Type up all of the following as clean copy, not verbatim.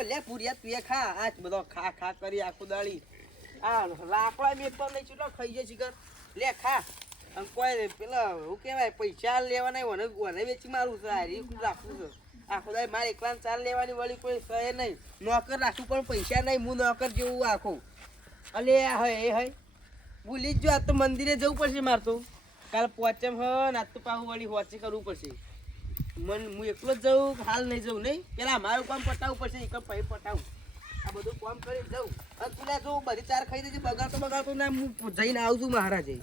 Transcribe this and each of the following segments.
ખા લે પૂરિયા તું એ ખા આજ બધો ખા ખા કરી આખું દાડી આ લાકડા મેં તો નહીં ચૂલો ખાઈ જાય શિખર લે ખા અને કોઈ પેલા શું કહેવાય પૈસા લેવાના હોય ને વેચી મારું છે હારી રાખવું છે આખો દાડી મારે એકલા ચાલ લેવાની વળી કોઈ કહે નહીં નોકર રાખવું પણ પૈસા નહીં હું નોકર જેવું આખું અલે હય ભૂલી જ જો આજ તો મંદિરે જવું પડશે મારે તો કાલ પોચમ હ આજ તો પાછું વળી હોચે કરવું પડશે હું એકલો જ જાઉં હાલ નહીં જવું નહીં પેલા મારું કામ પટાવવું પડશે એક પછી પટાવું આ બધું કામ કરી જાઉં અને તું જો બધી ચાર ખાઈ દેજે બગાડતો ના હું જઈને આવું છું મહારાજે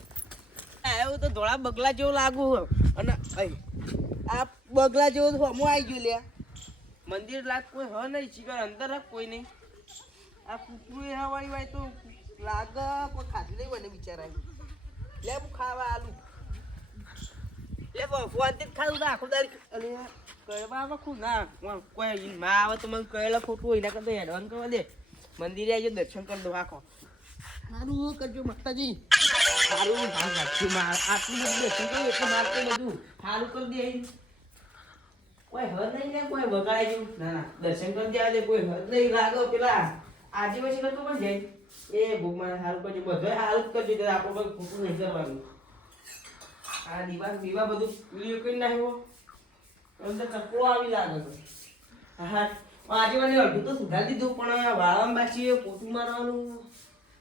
આવ્યો તો ધોળા બગલા જેવો લાગુ અને આ બગલા જેવો હમો આવી ગયો લે મંદિર લાગ કોઈ હ નહીં શિખર અંદર રાખ કોઈ નહીં આ કૂતરું એ હવાળી વાય તો લાગ કોઈ ખાધી નહીં હોય ને બિચારા લે હું ખાવા આલું લે ફોન ખાધું આખું દાડી અરે કહેવા ખુદ ના કોઈ માં આવે તો મને કહેલા ખોટું હોય એના કરતા એડવાન્સ કરવા દે મંદિરે આવજો દર્શન કરી દો આખો સારું કરજો માતાજી સારું આટલું બધું દર્શન કર્યું એટલે મારે તો બધું સારું કરી દે કોઈ હદ નહીં ને કોઈ વગાડાય જેવું ના ના દર્શન કરી દેવા દે કોઈ હદ નહીં લાગો પેલા આદિવાસી કરતું પણ જાય એ ભગવાન સારું કરજો બધો સારું જ કરજો આપણે કોઈ ખોટું નહીં કરવાનું આ દીવા બધું પીળીઓ કરી નાખ્યો અંદર ચકડો આવી લાગે છે હા આજે મને અડધું તો સુધારી દીધું પણ વાળામાં બાકી પોતું મારવાનું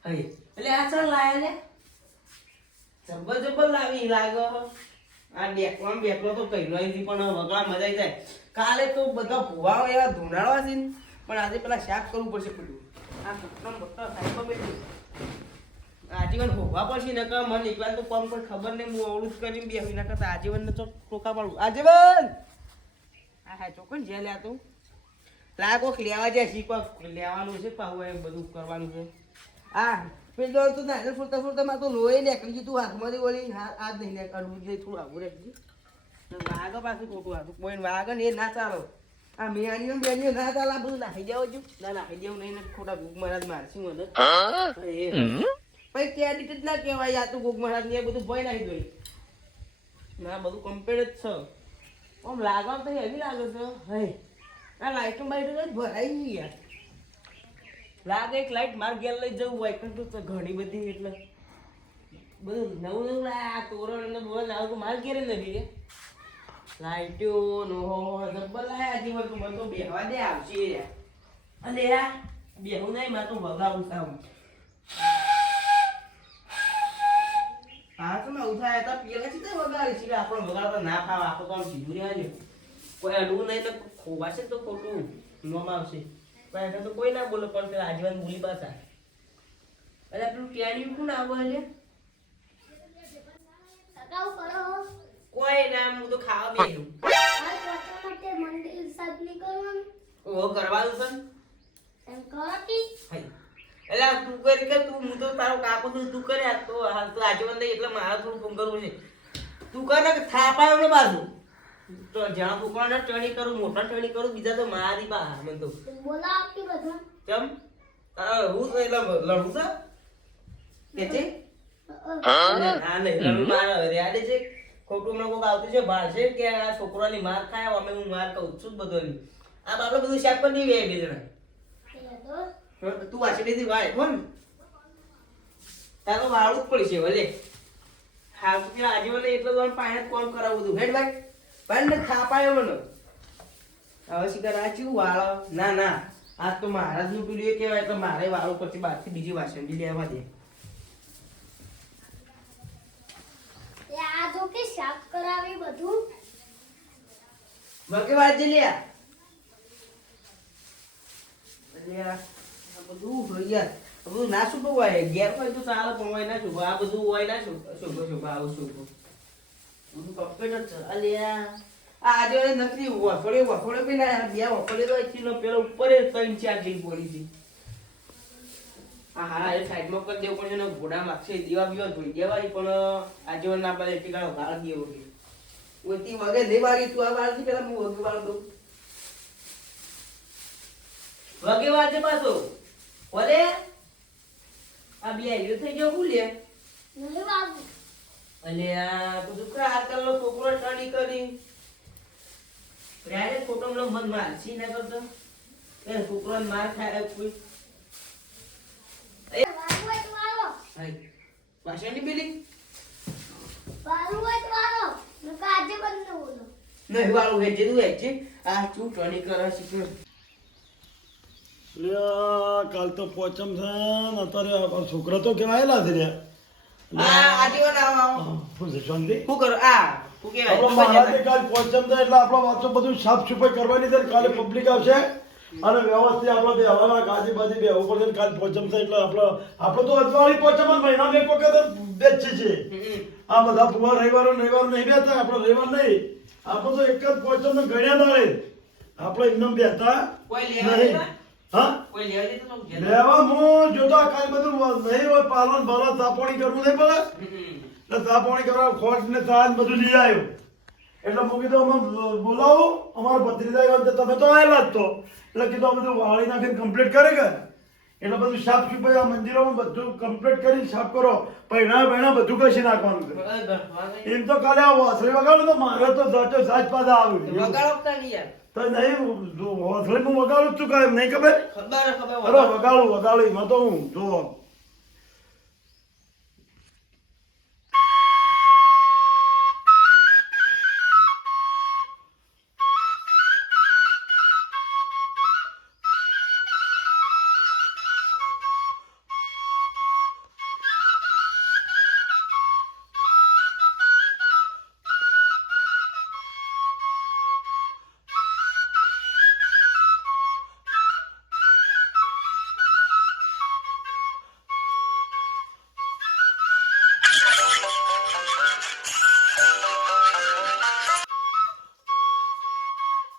હે એટલે આ ચાલ લાયા લે જબર જબર લાવી લાગે આ બેકલો તો કઈ નહીં પણ વગડા મજા આવી જાય કાલે તો બધા ભુવાઓ એવા ધૂનાળવા છે ને પણ આજે પેલા શાક કરવું પડશે પેલું આ કૂતરામ બટ્ટા સાઈડમાં બેઠું આજીવન હોવા પછી ન કર મને એકવાર તો કોમ કોઈ ખબર નહીં હું અવળું જ કરીને બેહી ના કરતા આજીવન ને તો ટોકા પાડું આજીવન હા ચોકન જે લ્યા તું લાગો લેવા જાય શીખવા લેવાનું છે પાહુ એ બધું કરવાનું છે આ પેલો તો ના ફૂલતા માં તો લોહી નીકળી ગયું તું હાથમાંથી વળી આજ નહીં નીકળવું જોઈએ થોડું આવું રહેજે વાગો પાછું ખોટું હાથું કોઈ વાગે ને એ ના ચાલો આ મેણીઓ બેણીઓ ના ચાલે આ બધું નાખી દેવું છું ના નાખી દેવું નહીં ખોટા ભૂખ મહારાજ મારશું મને પછી ક્રેડિટ જ ના કહેવાય આ તું ભૂખ મહારાજ ને એ બધું ભય નાખી દઈ ના બધું કમ્પ્લીટ જ છે આમ લાગવા તો એવી લાગે છે હે આ લાઈટો બાઈટો જ ભરાઈ ગઈ યાર લાગે એક લાઈટ માર ઘેર લઈ જવું હોય તો ઘણી બધી એટલે બધું નવું લાય આ તોરણ ને બોલ આવું તો માર ઘેર નથી રે લાઈટો નો જબ્બર લાયા જીવન તું મને તો બેહવા દે આવશે અને યાર બેહું નહીં મારે તો વગાવું સાવું હા તો ના ઉઠાયા હતા પેલા છે વગાડી છે આપણો વગાડતા ના ખાવ આખો તો આમ સીધું રહેવાનું કોઈ અડવું નહીં તો ખોવાશે તો ખોટું નોમ આવશે પણ તો કોઈ ના બોલો પણ પેલા આજીવન બોલી પાછા એટલે પેલું ટેણિયું કોણ આવો એટલે કોઈ ના હું તો ખાવા બેહું ઓ કરવાનું છે એમ કરતી એટલે તું કરી કે તું હું તો તારો કાકો તું કરે તો હાલ તો આજીવન નહીં એટલે મારે થોડું ફોન કરવું છે તું કર ને થાપાયો ને બાજુ તો જ્યાં ફૂકવાના ટણી કરું મોટા ટણી કરું બીજા તો મારી બા મને તો બોલા આપી બધા કેમ હું તો એટલે લડું છે કે છે હા નહીં લડું મારે રેડે છે ખોટું હમણાં કોઈક આવતું છે ભાર છે કે આ છોકરાની માર ખાય અમે હું માર કહું છું જ બધો આ બાપડે બધું શાક પર નહીં બે જણા તું વાસણીથી વાય કોણ તારો વાળું જ પડી છે ભલે હાલ તો પેલા આજીવન એટલો તો પાણી કોમ કરાવું બધું હેડ ભાઈ પણ થાપાયો મને હવે શિકાર આ ચું વાળો ના ના આ તો મહારાજ નું પીડ્યું એ કહેવાય તો મારે વાળો પછી બહારથી બીજી વાસણ લેવા દે આ જો કે શાક કરાવી બધું વગે વાજે લે આ બધું હોય યાર બધું ના શું હોય ઘેર હોય તો ચાલે પણ હોય ના શું આ બધું હોય ના શું શું આવું શું બધું કમ્પ્લીટ છે અલ્યા આજે નથી વફોડે બી ના બે વફોડે તો ચીનો પેલો ઉપર 3-4 જેવી પડી છે હા એ સાઈડમાં કરી દેવું પડશે ને ઘોડા માગશે દીવા બીવા ધોઈ દેવાય પણ આજે ના પડે એટલી ગાળો ગાળ દેવો ઓતી વગે નહીં વાળી તું આ વાળથી પેલા હું વગે વાળ દઉં વગે વાળજે પાછો ઓલે આ બે આઈયો થઈ ગયો હું લે નહીં વાગુ અલ્યા તું દુખરા આજકાલનો છોકરો ટણી કરી રેડે ફોટો મન મારસી ના કરતો એ છોકરાને માર ખાય કોઈ વાળું હોય તો વાળો. પાછળની પેલી વાળું હોય તો વાળો. નકર આજે બંધ ન બોલો. નહીં વાળું હેજે તું હેજે આ ચૂ ટોની કરે છે લ્યા, કાલ તો પોચમ છે ને અત્યારે આ છોકરા તો કેવાયેલા છે લ્યા. આ આજીવન આવો આવો હા, શું છે શાંતિ? શું કરો આ શું કહેવાય આપણો મહારાજે કાલ પોચમ છે એટલે આપણો વાંચો બધું સાફ સફાઈ કરવાની છે. કાલે પબ્લિક આવશે અને વ્યવસ્થિત આપણે બેહવાના ગાજી બાજી બેહવું પડશે. કાલ પોચમ છે એટલે આપણે તો અજવાળી પોચમ જ મહિનામાં એક વખત બેચીએ છીએ. આ બધા ભૂવા રવિવારો નહીં બેતા, આપણે રવિવાર નહીં, આપણે તો એક જ પોચમ ને ગણ્યા દાડે આપણે એમને બેતા કોઈ લેવા નહીં. દેવા? હા, કોઈ લેવા દે તો ઘેર. લેવા હું જોતા કાલ બધું નહીં હોય, પાલન ભરવા તાપોણી કરવું નહીં પડે એટલે તાપોણી કરવા ખોટ ને તાજ બધું લઈ આવ્યો. એટલે હું કીધું અમે બોલાવો અમારા ભત્રીજા આવ્યા તો તમે તો આવેલા જ તો એટલે કીધું આ બધું વાળી નાખીને કમ્પ્લીટ કરે કે એટલે બધું સાફ સફાઈ આ મંદિરોમાં બધું કમ્પ્લીટ કરીને સાફ કરો. પૈણા બધું કશી નાખવાનું છે. બરાબર. એમ તો કાલે આ વાસળી વગાડું તો મારે તો સાચો સાચ પાછા આવ્યું વગાડો કે નહીં યાર તો નહીં વાસળી હું વગાડું જ છું કાંઈ નહીં ખબર. ખબર અરે વગાડું એમાં તો હું જો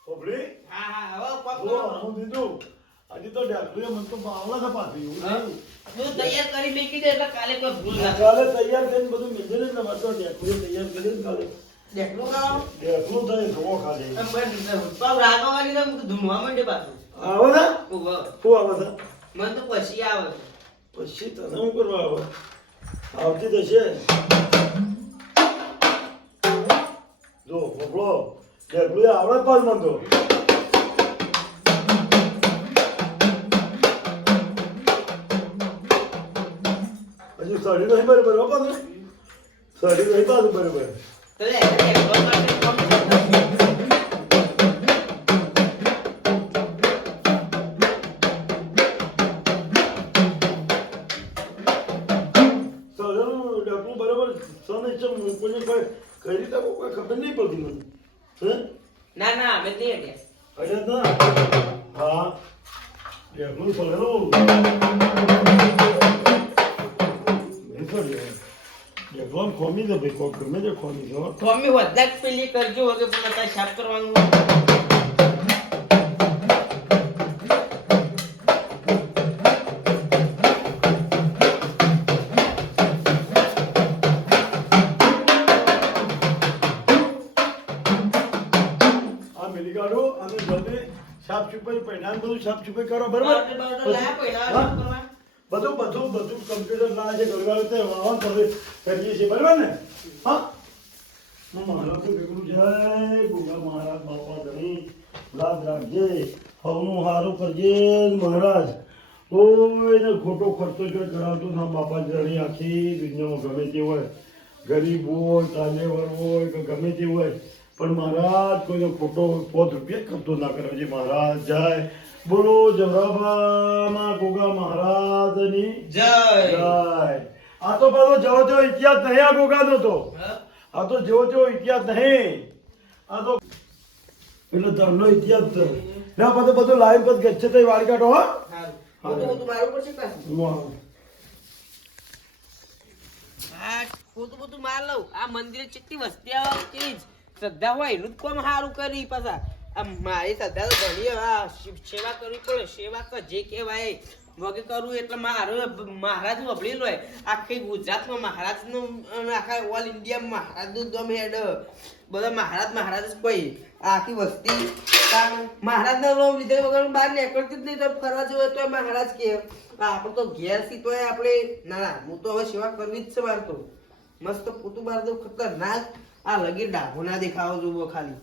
ખોબરી હા હા હવે કોક જો હું દીધું હજી તો ડાકરીએ મને તો બાવલા છે પાછી એવું નહીં. તું તૈયાર કરી મેકી દે એટલે કાલે કોઈ ભૂલ ના થાય. કાલે તૈયાર થઈને બધું મેળવી એટલે મારે તો ડાકરીએ તૈયાર કરીને કાલે દેખલું ગાવાનું? ડાકરું થાય જોવો ખાલી આમ બસ પાવ રાગવા વાળી તો આમ ધૂમવા માંડે પાછું. આવે ને ઉભો. શું આવે છે મને તો પછી આવે છે. પછી તને શું કરવા આવે આવતી થશે જો ખોપડો ડાકરું આવડે પાસ મને તો હજુ સાડી નહીં બરાબર હો પાછું સાડી નહીં પાછું બરાબર તો લે, દેખવા માટે કોમ કરતા. સાડાનું ડાકલું બરાબર સને છે કોઈને કોઈ કઈ રીતે કોઈ ખબર નહીં પડતી મને હે ના ના અમે તે ગયા. અરે ના હા ડાકલું પકડો ડાકલું ખોમી દે ભાઈ કોક ગમે તે ખોમી દો તો અમે વધારે પેલી કરજો વગે પણ અત્યારે સાફ કરવાનું. આ મિલી કાઢો અને જલ્દી સાફ સફાઈ પહેલાં બધું સાફ સફાઈ કરો બાર ને બરાબર બાર તો લાયા પૈડા હા? સાફ કરવા. બધું કમ્પ્યુટર ના છે ઘરવાળો તે વાહન કરીએ છીએ બરાબર ને હા મારા તો ભેગું જય ગુગા મહારાજ બાપા ધણી લાભ રાખજે હવનું સારું કરજે મહારાજ કોઈને ખોટો ખર્ચો જો કરાવતો ના બાપા જણી આખી દુનિયામાં ગમે તે હોય ગરીબ હોય તાલેવર હોય કે ગમે તે હોય પણ મહારાજ કોઈને ખોટો 5 રૂપિયા ખર્ચો ના કરાવજે મહારાજ જાય બોલો જવરાબાના ગોગા મહારાજની જય. જય. આ તો પાછો જેવો તેવો ઇતિહાસ નહીં આ ગોગાનો તો હા? આ તો જેવો તેવો ઇતિહાસ નહીં આ તો પેલો ધર્મનો ઇતિહાસ છે ના પાછો બધું લાઈન પર ગચ્છે તો વાળી કાઢો હા સારું. ખોટું બધું મારવું પડશે પાછું. હું આવું. આ ખોટું બધું માર લઉં. આ મંદિરે કેટલી વસ્તી આવે કેવી જ શ્રદ્ધા હોય એનું જ કામ સારું કરી પાછા. આ મારી શ્રદ્ધા તો ઘણી આ સેવા કરવી પડે. સેવા તો જે કહેવાય વગે કરવું એટલે મહારાજ વભળી હોય આખી ગુજરાતમાં મહારાજનું અને આખા ઓલ ઇન્ડિયામાં મહારાજનું દમ હેડ બધા મહારાજ જ કોઈ આખી વસ્તી મહારાજના નામ લીધે વગર બહાર નીકળતી જ નહીં. તો ફરવા જવું તો મહારાજ કે આપણે તો ઘેર સી તોય આપણે ના ના હું તો હવે સેવા કરવી જ છે મારે તો મસ્ત પોતું મારે તો ખતરનાક આ લગી ડાઘો ના દેખાવો જોવો ખાલી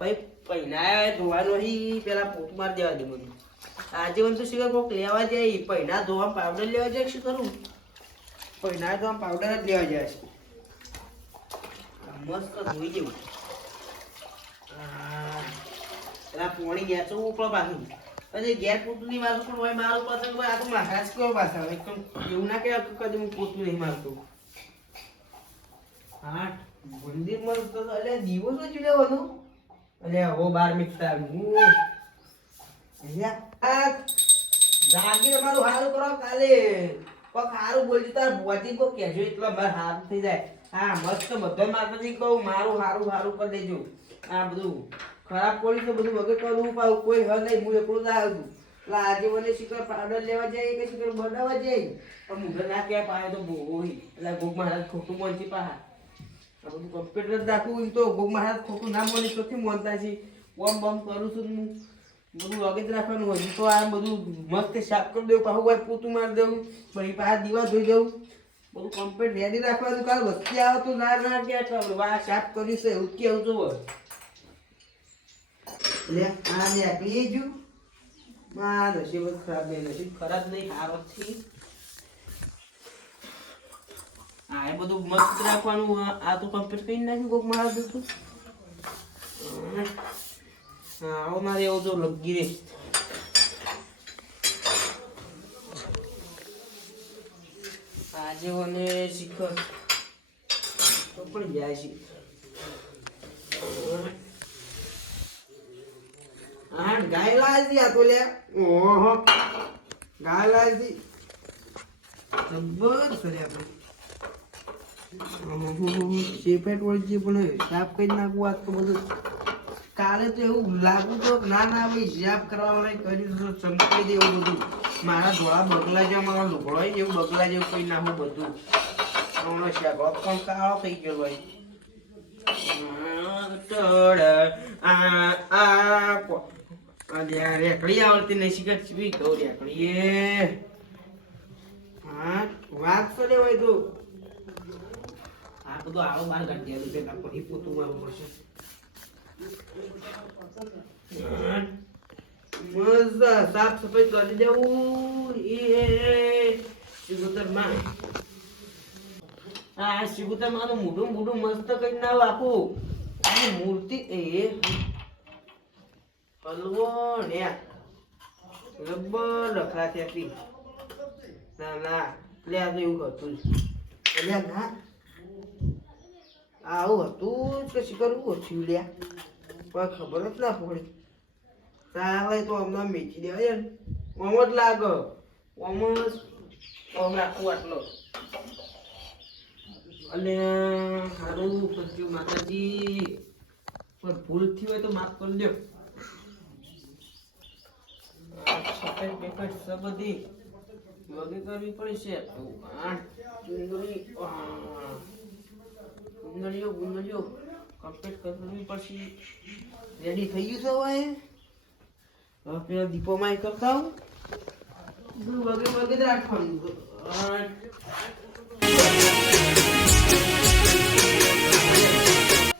પછી પૈના ધોવાનું અહીં પેલા પોતું મારી દેવા દે મને આજે મને તો શીખર કોક લેવા જાય પૈના ધોવા પાવડર લેવા જાય શું કરું પૈના ધોવા પાવડર જ લેવા જાય છે મસ્ત ધોઈ જેવું પેલા પોણી ગયા છો ઉપર પાછું પછી ગેર પોતું નહીં મારતું પણ હોય મારું પતંગ આ તો મહારાજ કેવો પાછા એકદમ એવું ના કહેવાય કે કદી હું પોતું નહીં મારતું હા મંદિરમાં તો અલ્યા દીવો તો ચૂડ્યો અલ્યા હો બાર મિક્સર જાગીને મારું હારું કરો કાલે કોક હારું બોલજો તાર ભુવાજી કોક કહેજો એટલે મારે હારું થઈ જાય હા મસ્ત બધા માતાજી કહું મારું હારું હારું કરી દેજો આ બધું ખરાબ પડી તો બધું વગર કરવું પાવું કોઈ હ નહીં હું એકલું જ આવ્યું છું એટલે આજે મને શિખર પાવડર લેવા જાય કે શિખર બનાવવા જાય પણ મુઘલ ના ક્યાં પાયો તો બહુ એટલે ગોગ મહારાજ ખોટું મોનથી પાહા આ બધું કમ્પ્યુટર રાખવું તો ગોગ મહારાજ ખોટું ના મોની તોથી મોનતા છે બોમ બોમ કરું છું હું બધું વગર જ રાખવાનું હોય તો આ બધું મસ્ત સાફ કરી દેવું પાછું ભાઈ પોતું મારી દેવું પછી પાછા દીવા ધોઈ દઉં બધું કમ્પ્લીટ રેડી રાખવાનું કાલ વસ્તી આવે તો ના ના ક્યાં આ સાફ કર્યું છે એવું કેવું જોવો એટલે આ ને આપી જુ માં નસીબ ખરાબ નહીં નસીબ ખરાબ નહીં સારો છે હા એ બધું મસ્ત રાખવાનું આ તો કમ્પ્લીટ કરી નાખ્યું કોક મારા દઉં હા આવો મારે એવું તો લગી રે આજે મને શિખર તો પણ જાય છે હા ગાય લાવી આ તો લે ઓહો ગાય લાવી જબર કરે આપણે શેપેટ વળી પણ સાફ કરી નાખવું આ તો બધું કાલે તો એવું લાગુ તો ના ના ભાઈ હિસાબ કરવા વાળા કરી તો ચમકી દે એવું બધું મારા ધોળા બગલા જેવા મારા લુગડો હોય એવું બગલા જેવું કોઈ નાખું બધું હમણાં શાક પણ કાળો થઈ ગયો ભાઈ રેકડી આવડતી નહીં શીખર ચીવી કહું રેકડી હા વાત તો રે હોય તું આ બધું આવો બાર કાઢી રૂપિયા પછી પોતું મારવું પડશે મસ્ત સાફ સફાઈ કરી દેવું એ શિગુતર માં આ શિગુતર માં તો મોઢું મોઢું મસ્ત કરી ના આપું આ મૂર્તિ એ હલવો ને રબર રખડા ત્યાંથી ના ના લે આ તો એવું હતું એટલે ના આવું હતું કે શીખરવું ઓછું લ્યા કોઈ ખબર જ ના પડી ચાલે તો હમણાં મેચી દેવાય ને ઓમ જ લાગે ઓમ રાખવું આટલો અને સારું પછી માતાજી પણ ભૂલ થઈ હોય તો માફ કરી દો સફેદ પેકેટ બધી વગી કરવી પડશે ગુંદરીઓ કમ્પ્લીટ કરવી પડશે રેડી થઈ ગયું છે હવે પેલા દીપોમાં કરતા હું વગેરે રાખવાનું